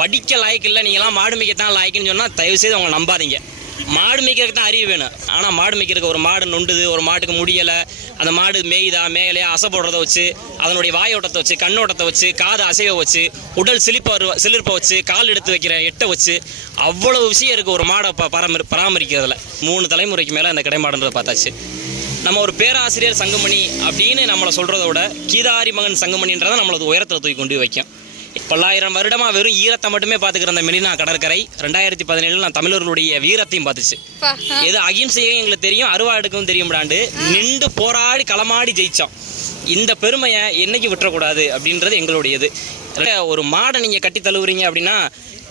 படிக்க லாய்க்கு இல்லை நீங்களாம் மாடு மேய்க்கத்தான் லாய்க்குன்னு சொன்னால் தயவுசெய்து உங்களை அவங்க நம்பாதீங்க. மாடு மேய்க்கிறதுக்கு தான் அறிவு வேணும். ஆனால் மாடு மேய்க்கிறதுக்கு ஒரு மாடு நொண்டுது ஒரு மாட்டுக்கு முடியலை அந்த மாடு மேயுதா மேயலையா அசை போடுறத வச்சு அதனுடைய வாயோட்டத்தை வச்சு கண்ணோட்டத்தை வச்சு காது அசைவை வச்சு உடல் சிலிப்ப சிலிர்ப்பை வச்சு கால் எடுத்து வைக்கிற எட்டை வச்சு அவ்வளவு விஷயம் இருக்குது ஒரு மாடை ப பராமரி பராமரிக்கிறதுல. மூணு தலைமுறைக்கு மேலே அந்த கிடைமாடுன்றதை பார்த்தாச்சு. நம்ம ஒரு பேராசிரியர் சங்கமணி அப்படின்னு நம்மளை சொல்கிறத விட கீதாரி மகன் சங்கமணின்றதை நம்மளது உயரத்தில் தூக்கி கொண்டு வைக்கும். பல்லாயிரம் வருடமா வெறும் ஈரத்தை மட்டுமே பார்த்துக்கிற அந்த மெரினா கடற்கரை ரெண்டாயிரத்தி பதினேழில் நான் தமிழர்களுடைய வீரத்தையும் பார்த்துச்சு. எது அகிம்சையும் எங்களுக்கு தெரியும் அருவாடுக்கும் தெரியும் பிராண்டு. நின்று போராடி களமாடி ஜெயிச்சோம். இந்த பெருமையை என்னைக்கு விட்டுறக்கூடாது அப்படின்றது எங்களுடையது. ஒரு மாடை நீங்கள் கட்டி தழுவுறீங்க அப்படின்னா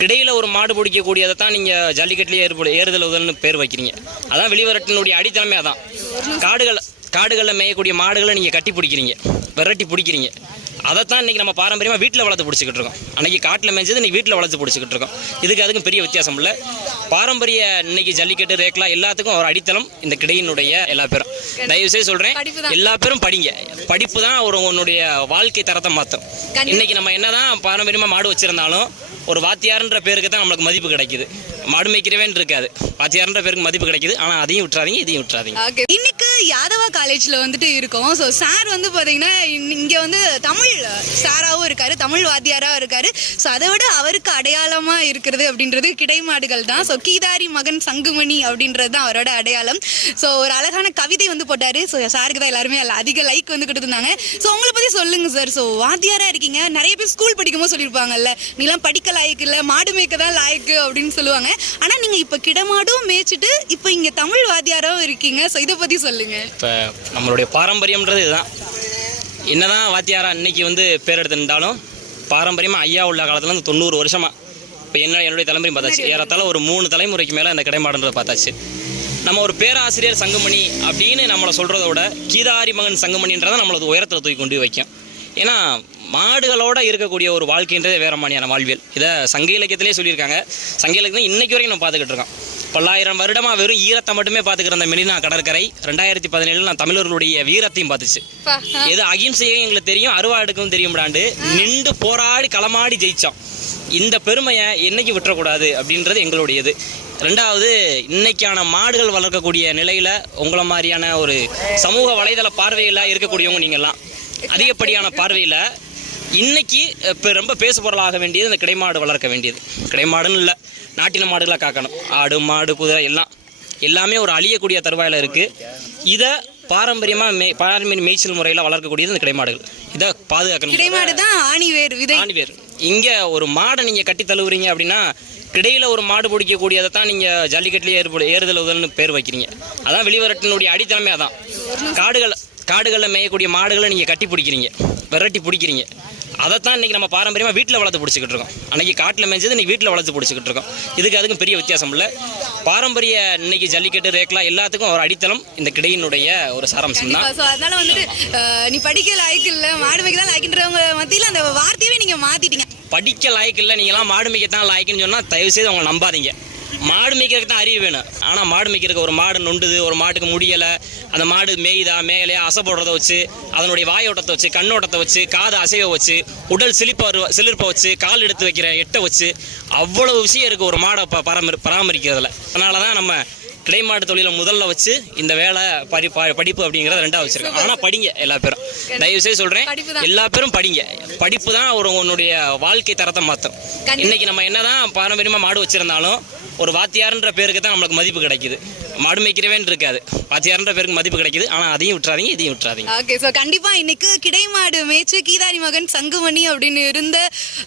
கிடையில ஒரு மாடு பிடிக்கக்கூடியதை தான் நீங்கள் ஜல்லிக்கட்டுலேயே ஏற்படு ஏறுதல் உதல்னு பேர் வைக்கிறீங்க. அதான் வெளிவரட்டினுடைய அடித்தளமே அதான். காடுகள் காடுகளில் மேயக்கூடிய மாடுகளை நீங்கள் கட்டி பிடிக்கிறீங்க. விரட்டி பிடிக்கிறீங்க. அதைத்தான் இன்னைக்கு நம்ம பாரம்பரியமாக வீட்டில் வளர்த்து பிடிச்சிக்கிட்டு இருக்கோம். அன்னைக்கு காட்டில் மேய்ச்சது இன்னைக்கு வீட்டில் வளர்த்து பிடிச்சிக்கிட்டு இருக்கோம். இதுக்கு அதுக்கும் பெரிய வித்தியாசம் இல்லை. பாரம்பரிய இன்னைக்கு ஜல்லிக்கட்டு ரேக்லா எல்லாத்துக்கும் ஒரு அடித்தளம் இந்த கிடையினுடைய எல்லா பேரும். தயவு செய்து சொல்கிறேன். எல்லா பேரும் படிங்க. படிப்பு தான் ஒரு உன்னுடைய வாழ்க்கை தரத்தை மாற்றும். இன்னைக்கு நம்ம என்னதான் பாரம்பரியமாக மாடு வச்சிருந்தாலும் ஒரு வாத்தியார்ன்ற பேருக்கு தான் நம்மளுக்கு மதிப்பு கிடைக்குது. மாடு மேய்க்கிறவன் இருக்காது. வாத்தியார்ன்ற பேருக்கு மதிப்பு கிடைக்குது. ஆனால் அதையும் விட்டுறாதீங்க இதையும் விட்டுறாதீங்க. ஓகே இன்னைக்கு யாதவா காலேஜ்ல வந்துட்டு இருக்கோம். ஸோ சார் வந்து பாத்தீங்கன்னா இங்க- வந்து தமிழ் சாராவும் இருக்காரு தமிழ் வாத்தியாரா இருக்காரு. ஸோ அதை விட அவருக்கு அடையாளமா இருக்கிறது அப்படின்றது கிடைமாடுகள் தான். ஸோ கீதாரி மகன் சங்குமணி அப்படின்றது தான் அவரோட அடையாளம். ஸோ ஒரு அழகான கவிதை வந்து போட்டாரு. ஸோ சாருக்கு தான் எல்லாருமே அல்ல அதிக லைக் வந்து கொடுத்துருந்தாங்க. ஸோ உங்களை பத்தி சொல்லுங்க சார் ஸோ வாத்தியாரா இருக்கீங்க. நிறைய பேர் ஸ்கூல் படிக்கும்போது சொல்லியிருப்பாங்கல்ல நீலாம் படிக்க லாயக்கு இல்லை மாடு மேய்க்க தான் லாயக்கு அப்படின்னு சொல்லுவாங்க. ஆனா நீங்க இப்ப கிடமாடும் மேய்ச்சிட்டு இப்ப இங்க தமிழ் வாத்தியாராவும் இருக்கீங்க. ஸோ இதை பத்தி சொல்லுங்க. இப்போ நம்மளுடைய பாரம்பரியம்ன்றது இதுதான். என்னதான் வாத்தியாரா இன்னைக்கு வந்து பேர் எடுத்திருந்தாலும் பாரம்பரியமாக ஐயா உள்ள காலத்துல இருந்து தொண்ணூறு வருஷமா இப்போ என்ன என்னுடைய தலைமுறையும் பார்த்தாச்சு. ஏறத்தாழ ஒரு மூணு தலைமுறைக்கு மேலே அந்த கிடைமாடுன்றதை பார்த்தாச்சு. நம்ம ஒரு பேராசிரியர் சங்கமணி அப்படின்னு நம்மளை சொல்கிறத விட கீதாரி மகன் சங்கமணின்றதை நம்மளது உயரத்தில் தூக்கி கொண்டு வைக்கும். ஏன்னா மாடுகளோட இருக்கக்கூடிய ஒரு வாழ்க்கைன்றதே வேற மாதிரியான வாழ்வியல். இதை சங்க இலக்கியத்திலே சொல்லியிருக்காங்க. சங்க இலக்கியம் இன்னைக்கு வரைக்கும் நம்ம பார்த்துக்கிட்டு இருக்கோம். பல்லாயிரம் வருடமா வெறும் ஈரத்தை மட்டுமே பார்த்துக்கிற அந்த மெரினா கடற்கரை ரெண்டாயிரத்தி பதினேழில் நான் தமிழர்களுடைய வீரத்தையும் பார்த்துச்சு. எது அகிம்சையும் எங்களுக்கு தெரியும் அருவாடுக்கும் தெரியும் பிராண்டு நின்று போராடி களமாடி ஜெயிச்சோம். இந்த பெருமையை என்னைக்கு விட்டுறக்கூடாது அப்படின்றது எங்களுடையது. ரெண்டாவது இன்னைக்கான மாடுகள் வளர்க்கக்கூடிய நிலையில உங்களை மாதிரியான ஒரு சமூக வலைதள பார்வையில் இருக்கக்கூடியவங்க நீங்கள்லாம். அதிகப்படியான பார்வையில் இன்னைக்கு இப்போ ரொம்ப பேசு பொருளாக வேண்டியது இந்த கிடைமாடு வளர்க்க வேண்டியது. கிடைமாடுன்னு இல்லை நாட்டின மாடுகளை காக்கணும். ஆடு மாடு குதிரை எல்லாம் எல்லாமே ஒரு அழியக்கூடிய தருவாயில் இருக்குது இதை பாரம்பரியமாக மே பாரம்பரிய மேய்ச்சல் முறையில் வளர்க்கக்கூடியது இந்த கிடைமாடுகள். இதை பாதுகாக்கணும். கிடைமாடு தான் ஆணி வேர் விதை. ஆணி பேர் இங்கே ஒரு மாடை நீங்கள் கட்டி தழுவுறீங்க அப்படின்னா கிடையில ஒரு மாடு பிடிக்கக்கூடியதை தான் நீங்கள் ஜல்லிக்கட்டுலேயே ஏற்படு ஏறுதல் உதல்னு பேர் வைக்கிறீங்க. அதான் வெளிவரட்டினுடைய அடித்தளமே அதான். காடுகள் காடுகளில் மேயக்கூடிய மாடுகளை நீங்கள் கட்டி பிடிக்கிறீங்க. விரட்டி பிடிக்கிறீங்க. அதைத்தான் இன்னைக்கு நம்ம பாரம்பரியமாக வீட்டில் வளர்த்து பிடிச்சிக்கிட்டு இருக்கோம். அன்னைக்கு காட்டில் மேய்ச்சது இன்னைக்கு வீட்டில் வளர்த்து பிடிச்சிக்கிட்டு இருக்கோம். இதுக்கு அதுக்கும் பெரிய வித்தியாசம் இல்லை. பாரம்பரிய இன்னைக்கு ஜல்லிக்கட்டு ரேக்லா எல்லாத்துக்கும் ஒரு அடித்தளம் இந்த கிடையினுடைய ஒரு சாராம்சம் தான் ஸோ அதனால வந்துட்டு நீ படிக்க லாய்க்கு இல்லை மாடு மேய்க்க தான் லாய்க்குன்றவங்க மத்தியில் அந்த வார்த்தையவே நீங்க மாத்திட்டீங்க. படிக்க லாய்க்கு இல்லை நீங்களாம் மாடு மேய்க்கத்தான் லாய்க்குன்னு சொன்னால் தயவு செய்து அவங்க நம்பாதீங்க. மாடு மேய்க்கிறதுக்கு தான் அறிவு வேணும். ஆனால் மாடு மேய்க்கிறதுக்கு ஒரு மாடு நொண்டுது ஒரு மாட்டுக்கு முடியலை அந்த மாடு மேயுதா மேயலையா அசை போடுறத வச்சு அதனுடைய வாயோட்டத்தை வச்சு கண்ணோட்டத்தை வச்சு காது அசைவை வச்சு உடல் சிலிப்ப சிலிர்ப்பை வச்சு கால் எடுத்து வைக்கிற எட்டை வச்சு அவ்வளோ விஷயம் இருக்குது ஒரு மாடை ப பராமரி பராமரிக்கிறதுல. அதனால தான் நம்ம கிடைமாடு தொழிலை முதல்ல வச்சு இந்த வேலை படி ப- படிப்பு அப்படிங்கிறத ரெண்டாவது வச்சிருக்கோம் ஆனால் படிங்க எல்லா பேரும். தயவு செய்து சொல்கிறேன் தான். எல்லா பேரும் படிங்க. படிப்பு தான் ஒரு உன்னுடைய வாழ்க்கை தரத்தை மாற்றும். இன்னைக்கு நம்ம என்னதான் பாரம்பரியமாக மாடு வச்சிருந்தாலும் ஒரு வாத்தியார்ன்ற பேருக்கு தான் நம்மளுக்கு மதிப்பு கிடைக்குது. மாடு மேய்க்கிறவேன் இருக்காது. வாத்தியார்ன்ற பேருக்கு மதிப்பு கிடைக்குது. ஆனால் அதையும் விட்டுறாதீங்க இதையும் விட்டுறாதீங்க. ஓகே ஸோ கண்டிப்பாக இன்னைக்கு கிடைமாடு மேய்ச்சு கீதாரி மகன் சங்குமணி அப்படின்னு இருந்த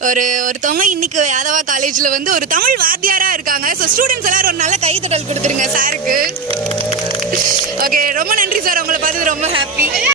ஒரு ஒருத்தவங்க இன்னைக்கு யாதவா காலேஜில் வந்து ஒரு தமிழ் வாத்தியாராக இருக்காங்க. ஸோ ஸ்டூடெண்ட்ஸ் எல்லாரும் ஒரு நல்ல கைத்தட்டல் கொடுத்துருங்க சாருக்கு ஓகே ரொம்ப நன்றி சார் உங்களை பார்த்தது ரொம்ப ஹாப்பி